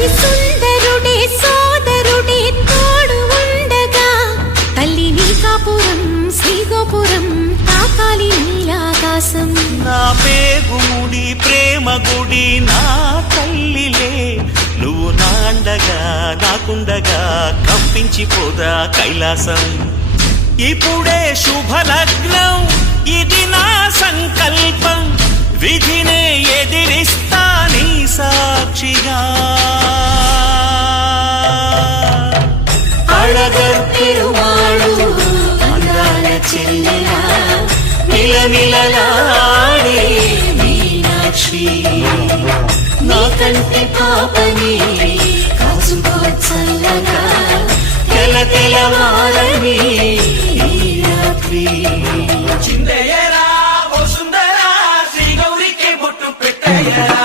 అతి సుందరుడే సోదరుడే తోడు ఉండగా తల్లి నీ కాపురం శ్రీగోపురం తాకాలి నీలాకాశం. నా పేగుముడి ప్రేమ గుడి నా తల్లిలే, నువ్వు నాండగా నాకుండగా కంపించిపోదా కైలాసం. ఇప్పుడే శుభలగ్నం ఇది నా సంకల్పం, విధినే ఎదిరిస్తా నీ సాక్షిగా. అళగర్ పెరుమాళు అందాల చెల్లెలా నిలనిలలాడే మీనాక్షి, నీ కంటి పాపని కాచుకో చల్లగా తెల తెలవారని ఈ రాత్రి. చిందయ్యరా ఓ సుందరా శ్రీ గౌరికి బొట్టు పెట్టయ్యరా.